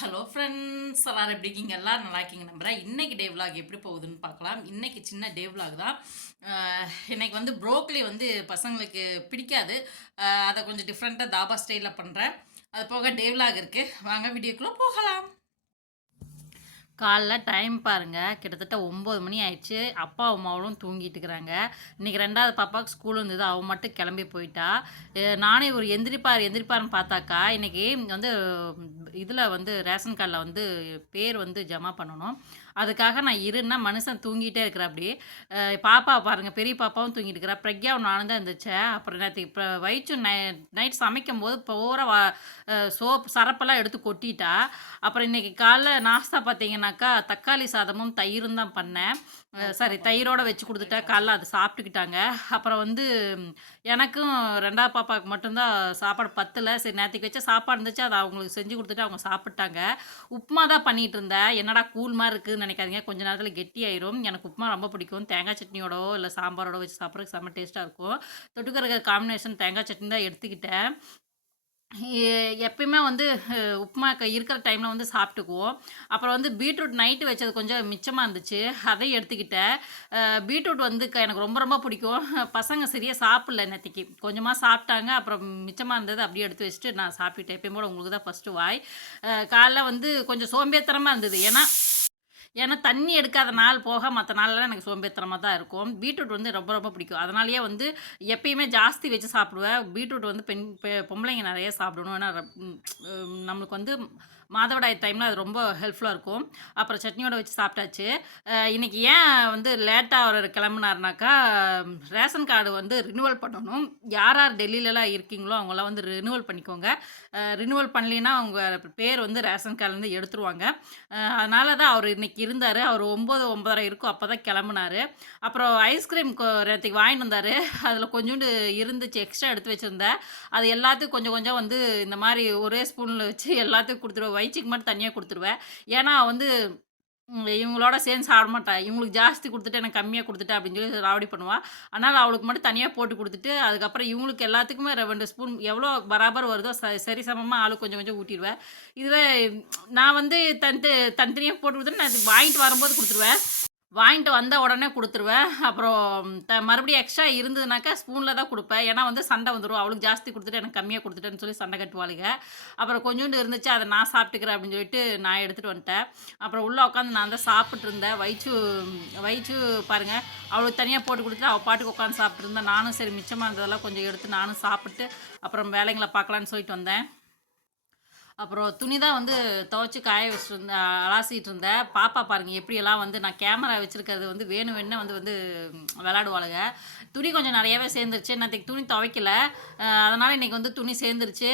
Hello friends எல்லாரும் எப்படி இருக்கீங்க? எல்லாரும் நல்லா இருக்கீங்க நம்புறேன். இன்னைக்கு டே விலாக் எப்படி போகுதுன்னு பார்க்கலாம். இன்றைக்கி சின்ன டே விலாக் தான். இன்றைக்கி வந்து ப்ரோக்லி வந்து பசங்களுக்கு பிடிக்காது. அதை கொஞ்சம் டிஃப்ரெண்ட்டாக தாபா ஸ்டைலில் பண்ணுறேன் அது போக டே விலாக் இருக்குது வாங்க வீடியோக்குள்ளே போகலாம். காலைல டைம் பாருங்கள் கிட்டத்தட்ட ஒம்பது மணி ஆயிடுச்சு. அப்பா அம்மாவும் தூங்கிட்டு இருக்கிறாங்க. இன்றைக்கி ரெண்டாவது பாப்பாவுக்கு ஸ்கூல் இருந்தது அவன் மட்டும் கிளம்பி போயிட்டா. நானே ஒரு எந்திரிப்பார் எந்திரிப்பார்னு பார்த்தாக்கா இன்றைக்கி வந்து இதில் வந்து ரேஷன் கார்டில் வந்து பேர் வந்து ஜமா பண்ணணும். அதுக்காக நான் இருன்னா மனுஷன் தூங்கிட்டே இருக்கிற அப்படி பாப்பா பாருங்கள் பெரிய பாப்பாவும் தூங்கிட்டு இருக்கிறா. பிரக்யாவும் நானும் தான் இருந்துச்சேன் அப்புறம் நேற்று இப்போ வயிற்று நை நைட் சமைக்கும் போது போகிற வா சோப் சரப்பெல்லாம் எடுத்து கொட்டிட்டா. அப்புறம் இன்னைக்கு காலைல நாஸ்தா பார்த்தீங்கன்னாக்கா தக்காளி சாதமும் தயிரும் தான் பண்ணேன். சாரி தயிரோடு வச்சு கொடுத்துட்டா காலைல அது சாப்பிட்டுக்கிட்டாங்க. அப்புறம் வந்து எனக்கும் ரெண்டாவது பாப்பாவுக்கு மட்டும்தான் சாப்பாடு பத்தில். சரி நேற்றுக்கு வச்ச சாப்பாடு இருந்துச்சு அதை அவங்களுக்கு செஞ்சு கொடுத்துட்டு அவங்க சாப்பிட்டாங்க. உப்புமா தான் பண்ணிகிட்டு இருந்தேன். என்னடா கூழ் மாதிரி நினைக்காதீங்க. கொஞ்ச நேரத்தில் கெட்டி ஆயிரும் எனக்கு உப்புமா ரொம்ப பிடிக்கும். தேங்காய் சட்னியோடோ இல்லை சாம்பாரோட வச்சு சாப்பிட்றதுக்கு செம்ம டேஸ்ட்டாக இருக்கும். தொட்டுக்கிறக்க காம்பினேஷன் தேங்காய் சட்னி தான் எடுத்துக்கிட்டேன். எப்பயுமே வந்து உப்புமா இருக்கிற டைமில் வந்து சாப்பிட்டுக்குவோம். அப்புறம் வந்து பீட்ரூட் நைட்டு வச்சது கொஞ்சம் மிச்சமாக இருந்துச்சு. அதையும் எடுத்துக்கிட்டேன். பீட்ரூட் வந்து க- எனக்கு ரொம்ப ரொம்ப பிடிக்கும். பசங்க சரியாக சாப்பிடல நேற்றுக்கு கொஞ்சமாக சாப்பிட்டாங்க. அப்புறம் மிச்சமாக இருந்தது அப்படியே எடுத்து வச்சுட்டு நான் சாப்பிட்டேன் எப்பயும் போல உங்களுக்கு தான் ஃபஸ்ட்டு வாய். காலைல வந்து கொஞ்சம் சோம்பேத்தனமாக இருந்தது. ஏன்னா ஏன்னா தண்ணி எடுக்காத நாள் போக மற்ற நாளெல்லாம் எனக்கு சோம்பேறித்தனமாக தான் இருக்கும். பீட்ரூட் வந்து ரொம்ப ரொம்ப பிடிக்கும். அதனாலேயே வந்து எப்பயுமே ஜாஸ்தி வச்சு சாப்பிடுவேன். பீட்ரூட் வந்து பெண் பொம்பளைங்க நிறைய சாப்பிடணும். ஏன்னா நம்மளுக்கு வந்து மாதவிடாய் டைமில் அது ரொம்ப ஹெல்ப்ஃபுல்லாக இருக்கும். அப்புறம் சட்னியோட வச்சு சாப்பிட்டாச்சு. இன்றைக்கி ஏன் வந்து லேட்டாக அவர் கிளம்புனாருனாக்கா ரேஷன் கார்டு வந்து ரினுவல் பண்ணணும். யார் யார் டெல்லியிலலாம் இருக்கீங்களோ அவங்களாம் வந்து ரினுவல் பண்ணிக்கோங்க. ரினுவல் பண்ணலைன்னா அவங்க பேர் வந்து ரேஷன் கார்டுலேருந்து எடுத்துருவாங்க. அதனால தான் அவர் இன்றைக்கி இருந்தார். அவர் ஒம்பது ஒம்பதரை இருக்கும். அப்போ தான் கிளம்புனார். அப்புறம் ஐஸ்கிரீம் நேற்றுக்கு வாங்கிட்டு வந்தார். அதில் கொஞ்சோண்டு இருந்துச்சு. எக்ஸ்ட்ரா எடுத்து வச்சுருந்தேன். அது எல்லாத்துக்கும் கொஞ்சம் கொஞ்சம் வந்து இந்த மாதிரி ஒரே ஸ்பூனில் வச்சு எல்லாத்துக்கும் கொடுத்துருவேன் வயிற்றுக்கு மட்டும் தனியாக கொடுத்துருவேன். ஏன்னா வந்து இவங்களோட சேர்ந்து சாப்பிட மாட்டேன் இவங்களுக்கு ஜாஸ்தி கொடுத்துட்டு எனக்கு கம்மியாக கொடுத்துட்டு அப்படின்னு சொல்லி ராவடி பண்ணுவாள் ஆனால் அவளுக்கு மட்டும் தனியாக போட்டு கொடுத்துட்டு அதுக்கப்புறம் இவங்களுக்கு எல்லாத்துக்குமே ரெ- ரெண்டு ஸ்பூன் எவ்வளோ பராபர் வருதோ ச சரி சமமாக ஆளுக்கு கொஞ்சம் கொஞ்சம் ஊட்டிடுவேன். இதுவே நான் வந்து தனித்து தனித்தனியாக போட்டு கொடுத்துட்டு நான் வாங்கிட்டு வரும்போது கொடுத்துருவேன். வாங்கிட்டு வந்த உடனே கொடுத்துருவேன். அப்புறம் த மறுபடியும் எக்ஸ்ட்ரா இருந்ததுனாக்கா ஸ்பூனில் தான் கொடுப்பேன். ஏன்னா வந்து சண்டை வந்துடும் அவளுக்கு ஜாஸ்தி கொடுத்துட்டு எனக்கு கம்மியாக கொடுத்துட்டேன்னு சொல்லி சண்டை கட்டுவாளுங்க அப்புறம் கொஞ்சோண்டு இருந்துச்சு அதை நான் சாப்பிட்டுக்கிறேன் அப்படின்னு சொல்லிட்டு நான் எடுத்துகிட்டு வந்துட்டேன். அப்புறம் உள்ளே உட்காந்து நான் தான் சாப்பிட்டு இருந்தேன். வயிற்று வயிற்று பாருங்கள் அவளுக்கு தனியாக போட்டு கொடுத்துட்டு அவள் பாட்டுக்கு உட்காந்து சாப்பிட்டு இருந்தேன் நானும் சரி மிச்சமாக இருந்ததெல்லாம் கொஞ்சம் எடுத்து நானும் சாப்பிட்டு அப்புறம் வேலைங்களை பார்க்கலான்னு சொல்லிட்டு வந்தேன். அப்புறம் துணி தான் வந்து துவைச்சி காய வச்சுட்டு இருந்தேன் அலாசிட்டு இருந்தேன் பாப்பா பாருங்க எப்படியெல்லாம் வந்து நான் கேமரா வச்சுருக்கிறது வந்து வேணும் வேணும் வந்து வந்து விளாடுவாளுங்க துணி கொஞ்சம் நிறையவே சேர்ந்துருச்சு. நேற்றுக்கு துணி துவைக்கல. அதனால் இன்றைக்கி இன்னைக்கு வந்து துணி சேர்ந்துருச்சு.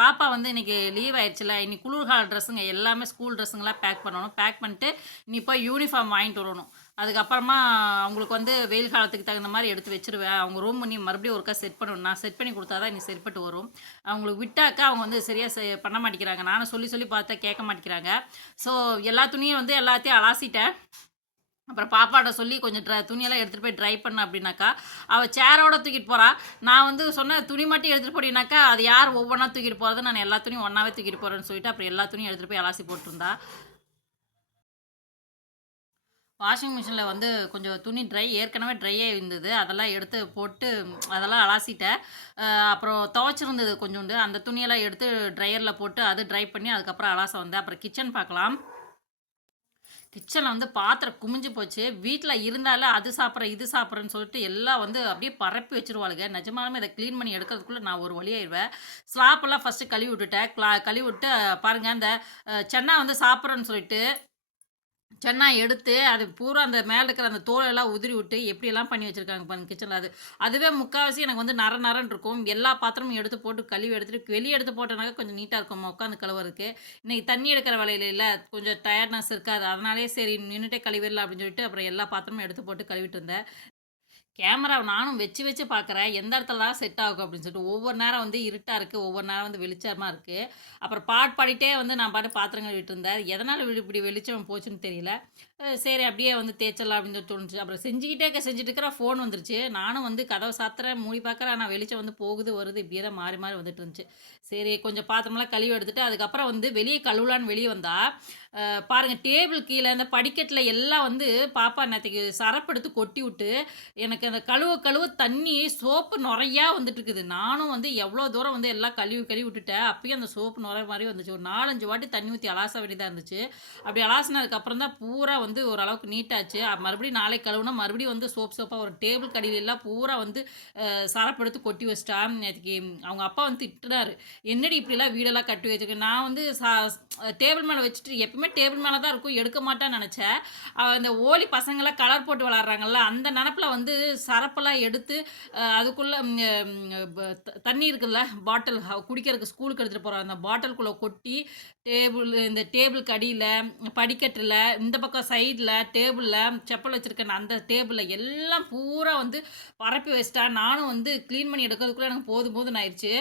பாப்பா வந்து இன்னைக்கு லீவ் ஆயிடுச்சுல. இன்னைக்கு குளிர்கால ட்ரெஸ்ஸுங்க எல்லாமே ஸ்கூல் ட்ரெஸ்ஸுங்கெல்லாம் பேக் பண்ணணும். பேக் பண்ணிட்டு நீ போய் யூனிஃபார்ம் வாங்கிட்டு வரணும். அதுக்கப்புறமா அவங்களுக்கு வந்து வெயில் காலத்துக்கு தகுந்த மாதிரி எடுத்து வச்சிருவேன் அவங்க ரூம் பண்ணி மறுபடியும் ஒருக்கா செட் பண்ணணும் நான் செட் பண்ணி கொடுத்தா தான் நீ சரிப்பட்டு வரும். அவங்களுக்கு விட்டாக்கா அவங்க வந்து சரியாக செ பண்ண மாட்டேங்கிறாங்க. நானும் சொல்லி சொல்லி பார்த்தா கேட்க மாட்டேங்கிறாங்க. ஸோ எல்லா துணியும் வந்து எல்லாத்தையும் அலாசிட்டேன். அப்புறம் பாப்பாட்ட சொல்லி கொஞ்சம் ட்ரை துணியெல்லாம் எடுத்துகிட்டு போய் ட்ரை பண்ண அப்படின்னாக்கா அவள் சேரோட தூக்கிட்டு போகிறா நான் வந்து சொன்ன துணி மட்டும் எடுத்துகிட்டு போடினாக்கா அது யார் ஒவ்வொன்றா தூக்கிட்டு போகிறது நான் எல்லா துணியும் ஒன்றாவே தூக்கிட்டு போகிறேன்னு சொல்லிட்டு அப்புறம் எல்லா துணியும் எடுத்துகிட்டு போய் அலாசி போட்டிருந்தா. வாஷிங் மிஷினில் வந்து கொஞ்சம் துணி ட்ரை ஏற்கனவே ட்ரையே இருந்தது. அதெல்லாம் எடுத்து போட்டு அதெல்லாம் அலாசிட்டேன். அப்புறம் துவைச்சிருந்தது கொஞ்சோண்டு. அந்த துணியெல்லாம் எடுத்து ட்ரையரில் போட்டு அது ட்ரை பண்ணி அதுக்கப்புறம் அலாச வந்தேன். அப்புறம் கிச்சன் பார்க்கலாம். கிச்சனில் வந்து பாத்திரம் குமிஞ்சு போச்சு. வீட்டில் இருந்தாலே அது சாப்பிட்றேன் இது சாப்பிட்றேன்னு சொல்லிட்டு எல்லாம் வந்து அப்படியே பரப்பி வச்சுருவாளுங்க. நிஜமாலுமே இதை க்ளீன் பண்ணி எடுக்கிறதுக்குள்ளே நான் ஒரு வழியாயிடுவேன். ஸ்லாப்பெல்லாம் ஃபஸ்ட்டு கழுவி விட்டுட்டேன். க்ளா கழுவி விட்டு பாருங்கள் அந்த சென்னா வந்து சாப்பிட்றேன்னு சொல்லிட்டு சென்னா எடுத்து அது பூரா அந்த மேலே இருக்கிற அந்த தோலெல்லாம் உதிரி விட்டு எப்படியெல்லாம் பண்ணி வச்சுருக்காங்க பாருங்க கிச்சனில் அது அதுவே முக்கால்வாசி எனக்கு வந்து நர நரன் இருக்கும். எல்லா பாத்திரமும் எடுத்து போட்டு கழுவி எடுத்துட்டு வெளியே எடுத்து போட்டனாக்க கொஞ்சம் நீட்டாக இருக்கும் உட்காந்து கழுவுறதுக்கு. இன்றைக்கி தண்ணி எடுக்கிற வேலையில் இல்லை. கொஞ்சம் டயர்ட்னஸ் இருக்காது. அதனாலே சரி நின்றுட்டே கழுவிடலாம் அப்படின்னு சொல்லிட்டு அப்புறம் எல்லா பாத்திரமும் எடுத்து போட்டு கழுவிட்டு இருந்தேன். கேமரா நானும் வச்சு வச்சு பார்க்குறேன். எந்த இடத்துல தான் செட் ஆகும் அப்படின்னு சொல்லிட்டு. ஒவ்வொரு நேரம் வந்து இருட்டாக இருக்குது ஒவ்வொரு நேரம் வந்து வெளிச்சமாக இருக்குது அப்புறம் பாட்டு பாடிட்டே வந்து நான் பாட்டு பாத்திரம் கழுவிட்டு இருந்தேன். எதனால இப்படி வெளிச்சம் போச்சுன்னு தெரியல. சரி அப்படியே வந்து தேய்ச்சலாம் அப்படின்னு சொல்லி தோணுச்சு. அப்புறம் செஞ்சுக்கிட்டே இருக்க செஞ்சுட்டு இருக்கிற ஃபோன் வந்துருச்சு. நானும் வந்து கதவை சாத்துறேன், மூடி பார்க்குறேன். ஆனால் வெளிச்சம் வந்து போகுது, வருது. இப்படியே தான் மாறி மாறி வந்துட்டு இருந்துச்சு. சரி கொஞ்சம் பாத்திரம்லாம் கழுவி எடுத்துட்டு, அதுக்கப்புறம் வந்து வெளியே கழுவலான்னு வெளியே வந்தால் பாருங்கள் டேபிள் கீழே இந்த படிக்கட்டில் எல்லாம் வந்து பாப்பா நேற்றுக்கு சரப்பு எடுத்து கொட்டி விட்டு, எனக்கு அந்த கழுவ கழுவ தண்ணி சோப்பு நிறையா வந்துட்டு இருக்குது. நானும் வந்து எவ்வளோ தூரம் வந்து எல்லாம் கழுவி கழுவி விட்டுட்டேன். அப்பயும் அந்த சோப்பு நுரை மாதிரி வந்துச்சு. ஒரு 4, 5 வாட்டி தண்ணி ஊற்றி அலாச வேண்டியதாக இருந்துச்சு. அப்படி அலாசினதுக்கப்புறம் தான் பூரா வந்து ஓரளவுக்கு நீட்டாச்சு. மறுபடியும் நாளைக்கு கழுவுனா மறுபடியும் வந்து சோப்பு சோப்பாக ஒரு டேபிள் கடியில எல்லாம் பூரா வந்து சரப்படுத்து சரப்பு எடுத்து கொட்டி வச்சுட்டா. நேற்றுக்கு அவங்க அப்பா வந்து திட்டுனாரு. "என்னடி இப்படிலாம் வீடெல்லாம் கட்டி வச்சிருக்கேன் நான் வந்து சா டேபிள் மேலே வச்சுட்டு எப்பயுமே டேபிள் மேலே தான் இருக்கும். எடுக்க மாட்டேன்னு நினச்சேன் அந்த ஓலி பசங்களாம் கலர் போட்டு விளாட்றாங்கல்ல அந்த நினப்பில் வந்து சரப்பெல்லாம் எடுத்து அதுக்குள்ளே த தண்ணி இருக்குல்ல, பாட்டில் குடிக்கிறதுக்கு ஸ்கூலுக்கு எடுத்துகிட்டு போகிற அந்த பாட்டிலுக்குள்ளே கொட்டி, டேபிள் இந்த டேபிளுக்கு அடியில் படிக்கட்டில் இந்த பக்கம் சைடில் டேபிளில் செப்பல் வச்சுருக்கேன் அந்த டேபிளில் எல்லாம் பூரா வந்து பரப்பி வச்சுட்டா. நானும் வந்து க்ளீன் பண்ணி எடுக்கிறதுக்குள்ளே எனக்கு போதும் போதும்ன்னு ஆயிருச்சு.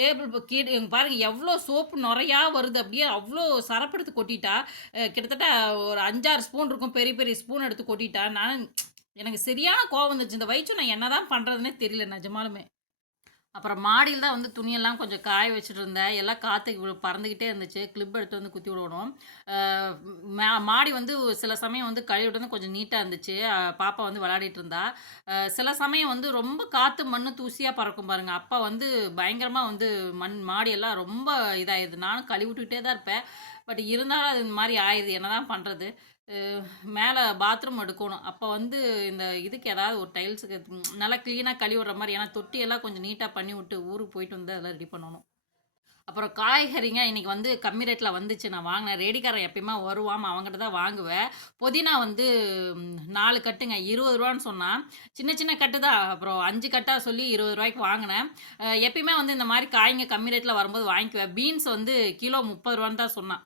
டேபிள் கீழே பாருங்கள் எவ்வளோ சோப்பு நிறையா வருது. அப்படியே அவ்வளோ சரப்பு எடுத்து கொட்டிட்டா. கிட்டத்தட்ட ஒரு 5, 6 ஸ்பூன் இருக்கும். பெரிய பெரிய ஸ்பூன் எடுத்து கொட்டிட்டா. நான் எனக்கு சரியான கோவம் வந்துச்சு இந்த வயிற்று நான் என்னதான் பண்ணுறதுனே தெரியல நிஜமாலுமே. அப்புறம் மாடியில் தான் வந்து துணியெல்லாம் கொஞ்சம் காய வச்சுட்டு இருந்தேன். எல்லாம் காற்றுக்கு இவ்வளோ இருந்துச்சு. கிளிப் எடுத்து வந்து குத்தி விடணும். மா மாடி வந்து சில சமயம் வந்து கழுவி விட்டு வந்து கொஞ்சம் நீட்டாக இருந்துச்சு. பாப்பா வந்து விளையாடிட்டு இருந்தா. சில சமயம் வந்து ரொம்ப காற்று மண் தூசியாக பறக்கும் பாருங்கள் அப்பா வந்து பயங்கரமாக வந்து மண் மாடியெல்லாம் ரொம்ப இதாயிருது. நானும் கழுவி விட்டுக்கிட்டே தான் இருப்பேன். பட் இருந்தாலும் அது இந்த ஆயிடுது என்ன என்னதான் பண்ணுறது மேலே பாத்ரூம் எடுக்கணும். அப்போ வந்து இந்த இதுக்கு ஏதாவது ஒரு டைல்ஸுக்கு நல்லா க்ளீனாக கழுவி விடுற மாதிரி ஏன்னா தொட்டியெல்லாம் கொஞ்சம் நீட்டாக பண்ணி விட்டு ஊருக்கு போயிட்டு வந்து அதெல்லாம் ரெடி பண்ணணும். அப்புறம் காய்கறிங்க இன்னைக்கு வந்து கம்மி ரேட்டில் வந்துச்சு. நான் வாங்கினேன். ரேடிக்காரன் எப்பயுமே வருவாம் அவங்ககிட்ட தான் வாங்குவேன். புதினா வந்து நாலு கட்டுங்க இருபது ரூபான்னு சொன்னான். சின்ன சின்ன கட்டு தான். அப்புறம் அஞ்சு கட்டாக சொல்லி இருபது ரூபாய்க்கு வாங்கினேன். எப்பயுமே வந்து இந்த மாதிரி காய்ங்க கம்மி ரேட்டில் வரும்போது வாங்கிக்குவேன். பீன்ஸ் வந்து கிலோ முப்பது ரூபான்னு தான் சொன்னான்.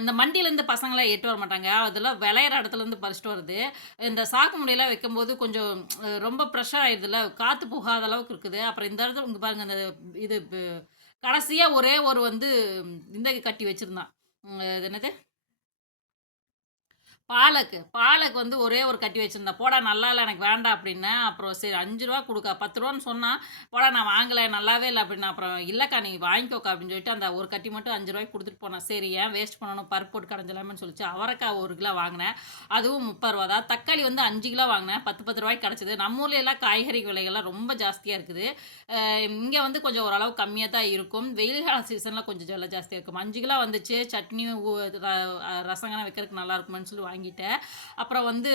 இந்த மண்டியிலேருந்து பசங்களாம் எட்டு வர மாட்டாங்க. அதெல்லாம் விளையிற இடத்துலேருந்து பறிச்சிட்டு வருது. இந்த சாக்கு முடியெல்லாம் வைக்கும்போது கொஞ்சம் ரொம்ப ப்ரெஷர் ஆயிடுதுல்ல. காற்று புகாத அளவுக்கு இருக்குது. அப்புறம் இந்த இடத்துல இங்கே பாருங்க இந்த இது கடைசியாக ஒரே ஒரு வந்து இந்த கட்டி வச்சிருந்தான். அது என்னது? பாலக்கு. பாலக் வந்து ஒரே ஒரு கட்டி வச்சுருந்தேன் "போடா நல்லா இல்லை எனக்கு வேண்டாம்" அப்படின்னேன். அப்புறம் சரி அஞ்சு ரூபா கொடுக்க பத்து ரூபான்னு சொன்னால் "போடா நான் வாங்கலை நல்லாவே இல்லை அப்படின்னா அப்புறம் இல்லைக்கா நீ வாங்கிக்கோக்கா" அப்படின்னு சொல்லிட்டு அந்த ஒரு கட்டி மட்டும் அஞ்சு ரூபாய்க்கு கொடுத்துட்டு போனேன் சரி ஏன் வேஸ்ட் பண்ணணும் பருப்பு போட்டு கடைஞ்சிடலாமேன்னு சொல்லிச்சு. அவரைக்காய் ஒரு கிலோ வாங்கினேன். அதுவும் முப்பது ரூபா தான். தக்காளி வந்து அஞ்சு கிலோ வாங்கினேன். பத்து பத்துரூவாய்க்கு கிடச்சிது நம்ம ஊரில் எல்லாம் காய்கறி விலைகள்லாம் ரொம்ப ஜாஸ்தியாக இருக்குது. இங்கே வந்து கொஞ்சம் ஓரளவு கம்மியாக தான் இருக்கும். வெயில் கால சீசனில் கொஞ்சம் விலை ஜாஸ்தியாக இருக்கும். அஞ்சு கிலோ வந்துச்சு. சட்னி ஊ வைக்கிறதுக்கு நல்லா இருக்கும்னு சொல்லி வாங்கி வாங்கிட்டேன். அப்புறம் வந்து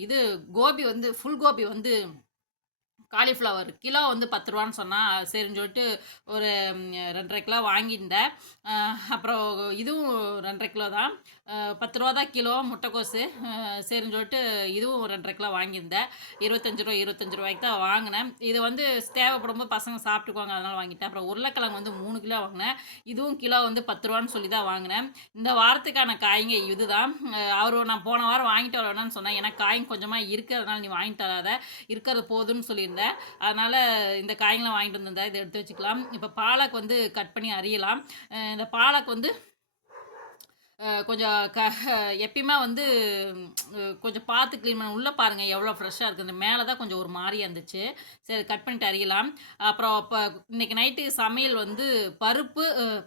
இது கோபி வந்து ஃபுல் கோபி வந்து காலிஃப்ளவர் கிலோ வந்து பத்து ரூபான்னு சொன்னால் சரின்னு சொல்லிட்டு ஒரு 2 1/2 கிலோ வாங்கியிருந்தேன். அப்புறம் இதுவும் 2 1/2 கிலோ தான். பத்து ரூபா தான் கிலோ முட்டைக்கோசு. சரின்னு சொல்லிட்டு இதுவும் 2 1/2 கிலோ வாங்கியிருந்தேன். இருபத்தஞ்சி ரூபா இருபத்தஞ்சி ரூபாய்க்கு தான் வாங்கினேன். இது வந்து தேவைப்படும் போது பசங்க சாப்பிட்டுக்குவாங்க. அதனால் வாங்கிட்டேன். அப்புறம் உருளைக்கிழங்கு வந்து மூணு கிலோ வாங்கினேன். இதுவும் கிலோ வந்து பத்து ரூபான்னு சொல்லி தான் வாங்கினேன். இந்த வாரத்துக்கான காய்ங்க இதுதான். அவர் நான் போன வாரம் வாங்கிட்டு வர வேணாம்னு சொன்னேன். ஏன்னா காய்ங்க கொஞ்சமாக இருக்கிறதுனால நீ வாங்கிட்டு வராத. இருக்கிறது போதும்னு சொல்லியிருந்தேன். அதனால் இந்த காய்ங்கலாம் வாங்கிட்டு வந்திருந்தேன். இதை எடுத்து வச்சுக்கலாம். இப்போ பாலக் வந்து கட் பண்ணி அரியலாம். இந்த பாலக் வந்து கொஞ்சம் க எப்பயுமே வந்து கொஞ்சம் பார்த்து க்ளீன் பண்ண உள்ளே பாருங்கள் எவ்வளோ ஃப்ரெஷ்ஷாக இருக்குது இந்த மேலே தான் கொஞ்சம் ஒரு மாதிரியாக இருந்துச்சு. சரி கட் பண்ணிட்டு அறியலாம் அப்புறம் இப்போ இன்னைக்கு நைட்டு சமையல் வந்து பருப்பு,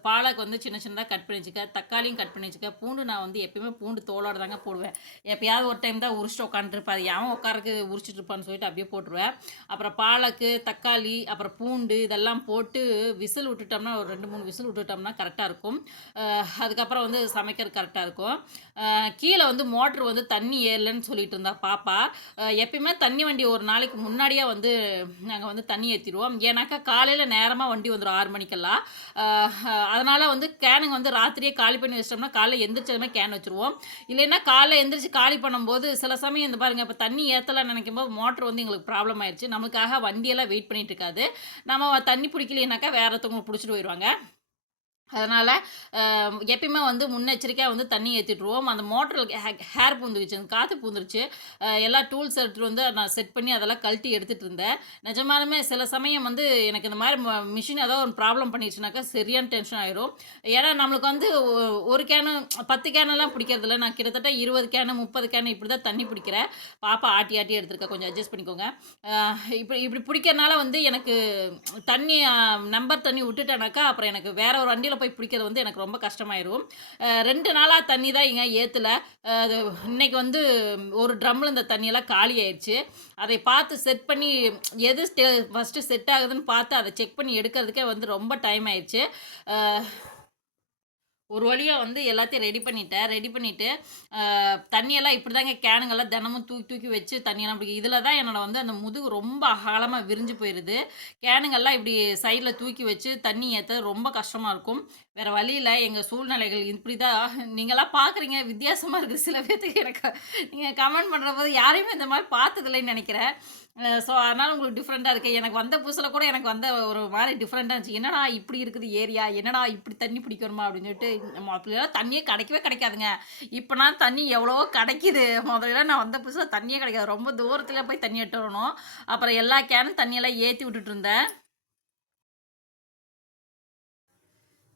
பாலக் வந்து சின்ன சின்னதாக கட் பண்ணி வச்சுக்க தக்காளியும் கட் பண்ணி வச்சுக்க பூண்டு நான் வந்து எப்பயுமே பூண்டு தோலோட தாங்க போடுவேன். எப்பயாவது ஒரு டைம் தான் உரிச்சிட்டு உட்காந்துருப்பேன் அது எவன் உட்காரக்கு உரிச்சிட்டு இருப்பான்னு சொல்லிட்டு அப்படியே போட்டுருவேன். அப்புறம் பாலக்கு, தக்காளி, அப்புறம் பூண்டு இதெல்லாம் போட்டு விசில் விட்டுட்டோம்னா ஒரு 2, 3 விசில் விட்டுட்டோம்னா கரெக்டாக இருக்கும். அதுக்கப்புறம் வந்து சமைக்க சமைக்கிறது கரெக்டாக இருக்கும். கீழே வந்து மோட்ரு வந்து தண்ணி ஏறலன்னு சொல்லிட்டு இருந்தா பாப்பா. எப்பயுமே தண்ணி வண்டி ஒரு நாளைக்கு முன்னாடியே வந்து நாங்கள் வந்து தண்ணி ஏற்றிடுவோம் ஏன்னாக்கா காலையில் நேரமாக வண்டி வந்துடும் ஆறு மணிக்கெல்லாம். அதனால் வந்து கேனுங்க வந்து ராத்திரியே காலி பண்ணி வச்சிட்டோம்னா காலையில் எந்திரிச்சதுமே கேன் வச்சுருவோம். இல்லைன்னா காலைல எந்திரிச்சு காலி பண்ணும்போது சில சமயம் இந்த பாருங்கள் இப்போ தண்ணி ஏற்றல நினைக்கும் போது மோட்ரு வந்து எங்களுக்கு ப்ராப்ளம் ஆயிடுச்சு நமக்காக வண்டியெல்லாம் வெயிட் பண்ணிட்டு இருக்காது. நம்ம தண்ணி பிடிக்கலையேனாக்கா வேற ஒருத்தவங்க பிடிச்சிட்டு போயிடுவாங்க அதனால் எப்பயுமே வந்து முன்னெச்சரிக்கையாக வந்து தண்ணி ஏற்றிட்டுருவோம் அந்த மோட்டரில் ஹேர் பூந்துருச்சு அந்த காற்று பூந்துருச்சு. எல்லா டூல்ஸ் எடுத்துகிட்டு வந்து நான் செட் பண்ணி அதெல்லாம் கழட்டி எடுத்துகிட்டு இருந்தேன் நிஜமாலுமே சில சமயம் வந்து எனக்கு இந்த மாதிரி மிஷின் ஏதோ ஒரு ப்ராப்ளம் பண்ணிடுச்சுனாக்கா சரியான டென்ஷன் ஆயிரும் ஏன்னா நம்மளுக்கு வந்து ஒ- ஒரு கேனு பத்து கேனெல்லாம் பிடிக்கிறதில்ல நான் கிட்டத்தட்ட இருபது கேனு முப்பது கேனு இப்படி தான் தண்ணி பிடிக்கிறேன். பாப்பா ஆட்டி ஆட்டி எடுத்துருக்கேன் கொஞ்சம் அட்ஜஸ்ட் பண்ணிக்கோங்க. இப்படி இப்படி பிடிக்கிறனால வந்து எனக்கு தண்ணி நம்பர் தண்ணி விட்டுட்டேனாக்கா அப்புறம் எனக்கு வேற ஒரு வண்டியில் போய் பிடிக்கிறது வந்து எனக்கு ரொம்ப கஷ்டமாயிரும். ரெண்டு நாளாக தண்ணி தான் இங்கே ஏற்றல இன்னைக்கு வந்து ஒரு ட்ரம்மில் இந்த தண்ணியெல்லாம் காலி ஆயிடுச்சு அதை பார்த்து செட் பண்ணி எது ஃபஸ்ட்டு செட் ஆகுதுன்னு பார்த்து அதை செக் பண்ணி எடுக்கிறதுக்கே வந்து ரொம்ப டைம் ஆயிடுச்சு ஒரு வழியாக வந்து எல்லாத்தையும் ரெடி பண்ணிட்டேன். ரெடி பண்ணிவிட்டு தண்ணியெல்லாம் இப்படி தாங்க கேனுங்கெல்லாம் தினமும் தூக்கி தூக்கி வச்சு தண்ணியெல்லாம் பிடிக்கும் இதில் தான் என்னோட வந்து அந்த முதுகு ரொம்ப அகலமாக விரிஞ்சு போயிடுது கேனுங்கெல்லாம் இப்படி சைடில் தூக்கி வச்சு தண்ணி ஏற்ற ரொம்ப கஷ்டமாக இருக்கும். வேறு வழியில் எங்கள் சூழ்நிலைகள் இப்படி தான் நீங்களாம் பார்க்குறீங்க வித்தியாசமாக இருக்குது சில பேர்த்துக்கு எனக்கு நீங்கள் கமெண்ட் பண்ணுற போது யாரையுமே இந்த மாதிரி பார்த்ததில்லைன்னு நினைக்கிறேன். ஸோ அதனால் உங்களுக்கு டிஃப்ரெண்ட்டாக இருக்குது எனக்கு வந்த புதுசில் கூட எனக்கு வந்த ஒரு மாதிரி டிஃப்ரெண்ட்டாக இருந்துச்சு. என்னடா இப்படி இருக்குது ஏரியா? என்னடா இப்படி தண்ணி பிடிக்கணுமா? அப்படின்னு சொல்லிட்டு நம்ம அப்படியெல்லாம் தண்ணியே கிடைக்கவே கிடைக்காதுங்க. இப்போ நான் தண்ணி எவ்வளவோ கிடைக்குது. முதல்ல நான் வந்த புதுசில் தண்ணியே கிடைக்காது. ரொம்ப தூரத்தில் போய் தண்ணி எட்டு வரணும். அப்புறம் எல்லா கேனும் தண்ணியெல்லாம் ஏற்றி விட்டுட்டு இருந்தேன்.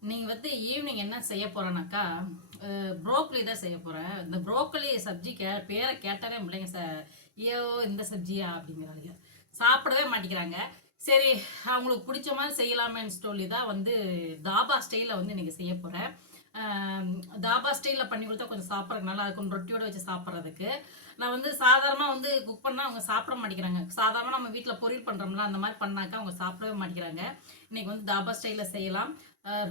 நீங்கள் வந்து ஈவினிங் என்ன செய்ய போகிறேன்னாக்கா ப்ரோக்கலி தான் செய்ய போகிறேன் இந்த ப்ரோக்கலி சப்ஜி கே பேரை கேட்டாலே பிள்ளைங்க சார் ஐயோ இந்த சப்ஜியா அப்படிங்கிறாங்க சாப்பிடவே மாட்டேங்கிறாங்க. சரி அவங்களுக்கு பிடிச்ச மாதிரி செய்யலாமேன்னு சொல்லி தான் வந்து தாபா ஸ்டைலில் வந்து இன்றைக்கி செய்ய போகிறேன் தாபா ஸ்டைலில் பண்ணி கொடுத்தா கொஞ்சம் சாப்பிட்றதுக்கு நல்லா இருக்கும். ரொட்டியோட வச்சு சாப்பிட்றதுக்கு. நான் வந்து சாதாரணமாக வந்து குக் பண்ணால் அவங்க சாப்பிட மாட்டேங்கிறாங்க. சாதாரணமாக நம்ம வீட்டில் பொரியல் பண்ணுறோம்ல அந்த மாதிரி பண்ணாக்கா அவங்க சாப்பிடவே மாட்டேங்கிறாங்க. இன்றைக்கி வந்து தாபா ஸ்டைலில் செய்யலாம்.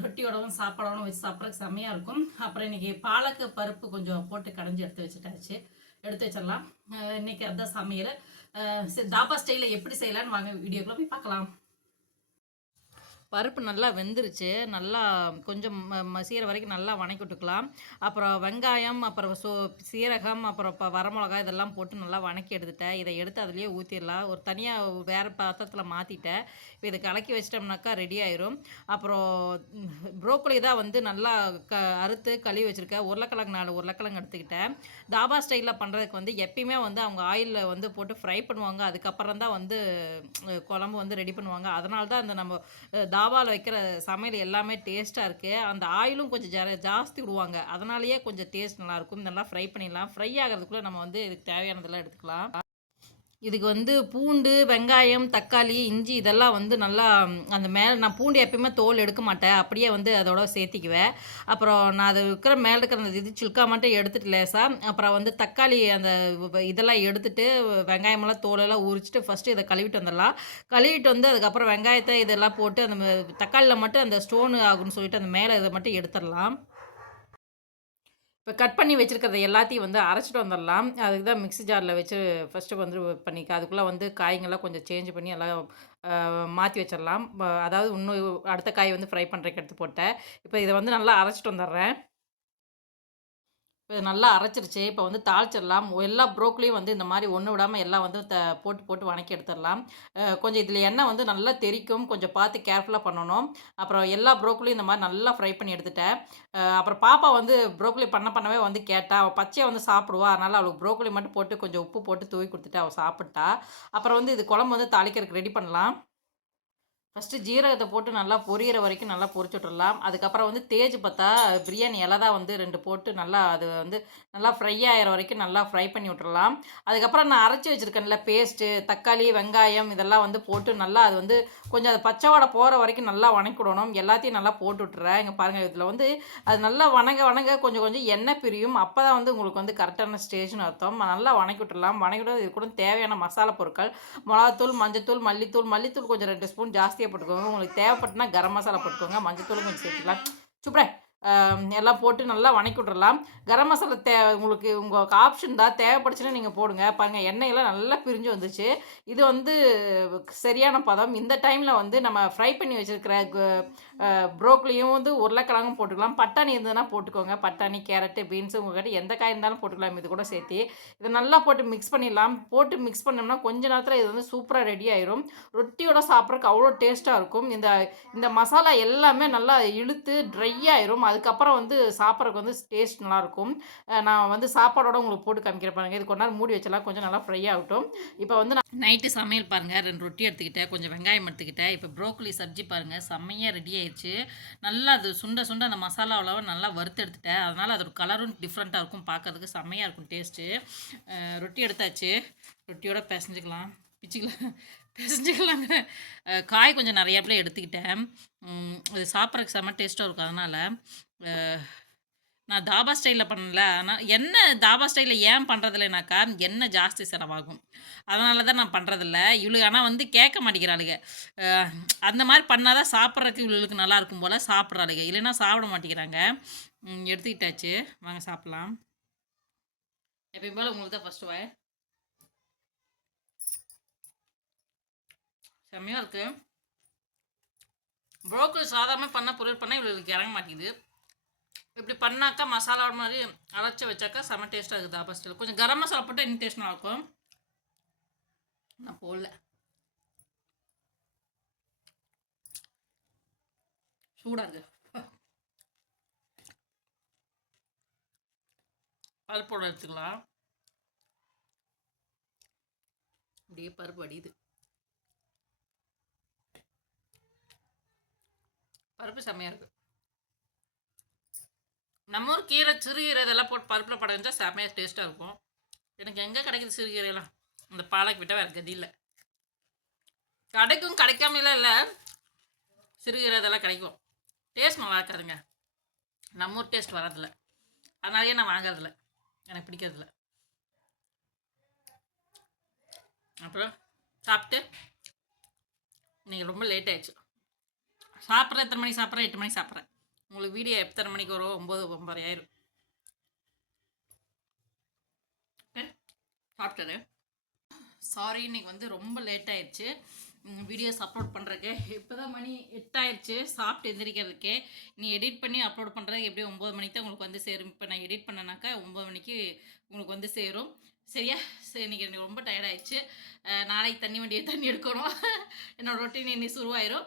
ரொட்டியோடவும் சாப்பாடோடவும் வச்சு சாப்பிட்றதுக்கு செம்மையாக இருக்கும். அப்புறம் இன்றைக்கி பாலக்கு பருப்பு கொஞ்சம் போட்டு கடைஞ்சி எடுத்து வச்சுட்டாச்சு. எடுத்து வச்சிடலாம். இன்னைக்கு அதான் சமையல் சரி, தாபா ஸ்டைலில் எப்படி செய்யலான்னு வாங்க வீடியோக்குள்ளே போய் பார்க்கலாம். பருப்பு நல்லா வெந்துருச்சு. நல்லா கொஞ்சம் ம மசிகிற வரைக்கும் நல்லா வணக்கி விட்டுக்கலாம் அப்புறம் வெங்காயம் அப்புறம் சோ சீரகம் அப்புறம் இப்போ வரமிளகா இதெல்லாம் போட்டு நல்லா வணக்கி எடுத்துட்டேன். இதை எடுத்து அதுலேயே ஊற்றிடலாம் ஒரு தனியாக வேறு பாத்திரத்தில் மாற்றிட்டேன் இப்போ இதை கலக்கி வச்சிட்டோம்னாக்கா ரெடி ஆயிரும். அப்புறம் ப்ரோக்கோலி தான் வந்து நல்லா க அறுத்து கழுவி வச்சுருக்கேன். உருளைக்கிழங்கு நாலு உருளைக்கிழங்கு எடுத்துக்கிட்டேன். தாபா ஸ்டைலில் பண்ணுறதுக்கு வந்து எப்பயுமே வந்து அவங்க ஆயிலில் வந்து போட்டு ஃப்ரை பண்ணுவாங்க. அதுக்கப்புறம் தான் வந்து குழம்பு வந்து ரெடி பண்ணுவாங்க. அதனால தான் அந்த நம்ம தாபாவில் வைக்கிற சமையல் எல்லாமே டேஸ்ட்டாக இருக்குது அந்த ஆயிலும் கொஞ்சம் ஜர ஜாஸ்தி விடுவாங்க. அதனாலேயே கொஞ்சம் டேஸ்ட் நல்லாயிருக்கும். நல்லா ஃப்ரை பண்ணிடலாம். ஃப்ரை ஆகிறதுக்குள்ளே நம்ம வந்து இதுக்கு தேவையானதெல்லாம் எடுத்துக்கலாம். இதுக்கு வந்து பூண்டு வெங்காயம் தக்காளி இஞ்சி இதெல்லாம் வந்து நல்லா அந்த மேலே நான் பூண்டு எப்பயுமே தோல் எடுக்க மாட்டேன். அப்படியே வந்து அதோட சேர்த்திக்குவேன். அப்புறம் நான் அது இருக்கிற மேலே இருக்கிற அந்த இது சுல்கா மட்டும் எடுத்துட்டு லேசாக அப்புறம் வந்து தக்காளி அந்த இதெல்லாம் எடுத்துட்டு வெங்காயமெல்லாம் தோலெல்லாம் உரிச்சிட்டு ஃபஸ்ட்டு இதை கழுவிட்டு வந்துடலாம். கழுவிட்டு வந்து அதுக்கப்புறம் வெங்காயத்தை இதெல்லாம் போட்டு அந்த தக்காளியில் மட்டும் அந்த ஸ்டோனு ஆகும்னு சொல்லிட்டு அந்த மேலே இதை மட்டும் எடுத்துடலாம். இப்போ கட் பண்ணி வச்சுருக்கிறத எல்லாத்தையும் வந்து அரைச்சிட்டு வந்துடலாம். அதுக்கு தான் மிக்ஸி ஜாரில் வச்சு ஃபஸ்ட்டு வந்து பண்ணிக்க அதுக்குள்ளே வந்து காய்ங்கெல்லாம் கொஞ்சம் சேஞ்ச் பண்ணி எல்லாம் மாற்றி வச்சிடலாம். அதாவது இன்னும் அடுத்த காய் வந்து ஃப்ரை பண்ணுறதுக்கு எடுத்து போட்டேன். இப்போ இதை வந்து நல்லா அரைச்சிட்டு வந்துடுறேன். இப்போ நல்லா அரைச்சிருச்சு. இப்போ வந்து தாளிச்சிடலாம். எல்லா ப்ரோக்கலியும் வந்து இந்த மாதிரி ஒன்று விடாமல் எல்லாம் வந்து த போட்டு போட்டு வணக்கி எடுத்துடலாம். கொஞ்சம் இதில் எண்ணெய் வந்து நல்லா தெறிக்கும் கொஞ்சம் பார்த்து கேர்ஃபுல்லாக பண்ணணும். அப்புறம் எல்லா ப்ரோக்கலியும் இந்த மாதிரி நல்லா ஃப்ரை பண்ணி எடுத்துட்டேன். அப்புறம் பாப்பா வந்து ப்ரோக்லி பண்ண பண்ணவே வந்து கேட்டா அவள் பச்சையாக வந்து சாப்பிடுவா. அதனால் அவளுக்கு ப்ரோக்லி மட்டும் போட்டு கொஞ்சம் உப்பு போட்டு தூவி கொடுத்துட்டு அவள் சாப்பிட்டா. அப்புறம் வந்து இது குழம்பு வந்து தாளிக்கிறதுக்கு ரெடி பண்ணலாம். ஃபஸ்ட்டு ஜீரகத்தை போட்டு நல்லா பொரியிற வரைக்கும் நல்லா பொரிச்சு விட்டுறலாம். அதுக்கப்புறம் வந்து தேஜ் பத்தா பிரியாணி இலை தான் வந்து ரெண்டு போட்டு நல்லா அது வந்து நல்லா ஃப்ரை ஆகிற வரைக்கும் நல்லா ஃப்ரை பண்ணி விட்டுறலாம். அதுக்கப்புறம் நான் அரைச்சி வச்சுருக்கேன்ல பேஸ்ட்டு தக்காளி வெங்காயம் இதெல்லாம் வந்து போட்டு நல்லா அது வந்து கொஞ்சம் அது பச்சைவாடை போகிற வரைக்கும் நல்லா வணக்கி விடணும். எல்லாத்தையும் நல்லா போட்டு விட்டுறேன். இங்கே பாருங்கள் இதில் வந்து அது நல்லா வணங்க வணங்க கொஞ்சம் கொஞ்சம் எண்ணெய் பிரியும். அப்போ தான் வந்து உங்களுக்கு வந்து கரெக்டான ஸ்டேஜ்னு அர்த்தம். நல்லா வணக்கி விட்டுறலாம். வணக்கி விட்டு இது கூட தேவையான மசாலா பொருட்கள் மிளகாத்தூள் மஞ்சத்தூள் மல்லித்தூள் மல்லித்தூள் கொஞ்சம் ரெண்டு ஸ்பூன் ஜாஸ்தியாக போட்டுக்கோங்க. உங்களுக்கு தேவைப்பட்டுனா கரம் மசாலா போட்டுக்கோங்க. மஞ்சத்தூளும் கொஞ்சம் சேர்த்துக்கலாம். சூப்பரே. எல்லாம் போட்டு நல்லா வணக்கி விட்றலாம் கரம் மசாலா தே உங்களுக்கு உங்களுக்கு ஆப்ஷன் தான். தேவைப்படுச்சுன்னா நீங்கள் போடுங்க. பாருங்கள் எண்ணெயெல்லாம் நல்லா பிரிஞ்சு வந்துச்சு. இது வந்து சரியான பதம். இந்த டைமில் வந்து நம்ம ஃப்ரை பண்ணி வச்சுருக்கிற ப்ரோக்லியும் வந்து உருளைக்கிழங்கும் போட்டுக்கலாம். பட்டாணி இருந்ததுன்னா போட்டுக்கோங்க. பட்டாணி கேரட்டு பீன்ஸு உங்கள்கிட்ட எந்த காய் இருந்தாலும் போட்டுக்கலாம். இது கூட சேர்த்து இதை நல்லா போட்டு மிக்ஸ் பண்ணிடலாம். போட்டு மிக்ஸ் பண்ணோம்னா கொஞ்ச நேரத்தில் இது வந்து சூப்பராக ரெடி ஆயிரும். ரொட்டியோட சாப்பிட்றதுக்கு அவ்வளோ டேஸ்ட்டாக இருக்கும். இந்த இந்த மசாலா எல்லாமே நல்லா இழுத்து ட்ரை ஆயிரும். அதுக்கப்புறம் வந்து சாப்பிட்றதுக்கு வந்து டேஸ்ட் நல்லாயிருக்கும். நான் வந்து சாப்பாடோட உங்களுக்கு போட்டு காமிக்கிற பாருங்க. இது கொஞ்ச நேரம் மூடி வச்சலாம் கொஞ்சம் நல்லா ஃப்ரை ஆகட்டும். இப்போ வந்து நைட்டு சமையல் பாருங்கள் ரெண்டு ரொட்டி எடுத்துக்கிட்டேன். கொஞ்சம் வெங்காயம் எடுத்துக்கிட்டேன். இப்போ ப்ரோக்கலி சப்ஜி பாருங்கள் செம்மையாக ரெடி ஆயிடுச்சு. நல்லா அது சுண்ட சுண்ட அந்த மசாலாவில் நல்லா வறுத்து எடுத்துட்டேன் அதனால் அதோட கலரும் டிஃப்ரெண்ட்டாக இருக்கும். பார்க்கறதுக்கு செம்மையாக இருக்கும் டேஸ்ட்டு ரொட்டி எடுத்தாச்சு. ரொட்டியோட பிசைஞ்சிக்கலாம். பிச்சுக்கலாம் பிசைஞ்சுக்கலாங்க காய் கொஞ்சம் நிறையாப்பில் எடுத்துக்கிட்டேன். இது சாப்பிட்றதுக்கு செம்ம டேஸ்ட்டாக இருக்கும். அதனால் நான் தாபா ஸ்டைலில் பண்ணல. ஆனால் என்ன தாபா ஸ்டைலில் ஏன் பண்ணுறதில்லனாக்கா எண்ணெய் ஜாஸ்தி செலவாகும். அதனால தான் நான் பண்ணுறதில்ல இவளுக்கு ஆனால் வந்து கேட்க மாட்டேங்கிறாளுங்க அந்த மாதிரி பண்ணால் தான் சாப்பிட்றதுக்கு இவளுக்கு நல்லா இருக்கும் போல் சாப்பிட்றாளுங்க இல்லைன்னா சாப்பிட மாட்டேங்கிறாங்க. எடுத்துக்கிட்டாச்சு. வாங்க சாப்பிட்லாம். எப்பயும் போல் உங்களுக்கு தான் ஃபஸ்ட்டு வாய் செம்மையாக இருக்குது ப்ரோக்கர் சாதாரணமாக பண்ண பொருள் பண்ணால் இவளுக்கு இறங்க மாட்டேங்குது. இப்படி பண்ணாக்கா மசாலா மாதிரி அரைச்சி வச்சாக்கா செம்ம டேஸ்ட்டாக இருக்குது தாபா ஸ்டைல் கொஞ்சம் கரம் மசாலா போட்டால் இன்னும் டேஸ்ட் நல்லா இருக்கும் நான் போடல. சூடாக இருக்கு. பருப்போட எடுத்துக்கலாம். அப்படியே பருப்பு அடியுது பருப்பு செம்மையாக இருக்குது நம்ம ஊர் கீரை சிறுகீரை இதெல்லாம் போட்டு பருப்பில் படைஞ்சா செம்மையாக டேஸ்ட்டாக இருக்கும். எனக்கு எங்கே கிடைக்குது சிறுகீரையெல்லாம் இந்த பாலக்கு விட்டால் வேறு கதி இல்லை கிடைக்கும் கிடைக்காமலாம் இல்லை. சிறுகீரை இதெல்லாம் கிடைக்கும். டேஸ்ட் நல்லா இருக்காதுங்க. நம்ம ஊர் டேஸ்ட் வரதில்ல. அதனாலேயே நான் வாங்குறதில்ல. எனக்கு பிடிக்கிறதில்ல அப்புறம் சாப்பிட்டு? இன்றைக்கி ரொம்ப லேட் ஆயிடுச்சு. சாப்பிட்ற எத்தனை மணிக்கு சாப்பிட்றேன்? எட்டு மணிக்கு சாப்பிட்றேன். உங்களுக்கு வீடியோ எத்தனை மணிக்கு வரும்? ஒம்பது ஒம்பது ஆயிரும். சாப்பிட்டது. சாரி இன்னைக்கு வந்து ரொம்ப லேட் ஆயிடுச்சு. வீடியோஸ் அப்லோட் பண்ணுறதுக்கு இப்போ தான் மணி எட்டாயிடுச்சு. சாப்பிட்டு எந்திரிக்கிறதுக்கே. நீ எடிட் பண்ணி அப்லோட் பண்ணுறது எப்படியும் ஒம்பது மணிக்கு தான் உங்களுக்கு வந்து சேரும். இப்போ நான் எடிட் பண்ணனாக்கா ஒம்பது மணிக்கு உங்களுக்கு வந்து சேரும். சரியா? சரி இன்னைக்கு எனக்கு ரொம்ப டயர்டாயிடுச்சு நாளைக்கு தண்ணி வண்டியை தண்ணி எடுக்கணும். என்னோட ரொட்டீன் இன்னைக்கு சுருவாயிரும்.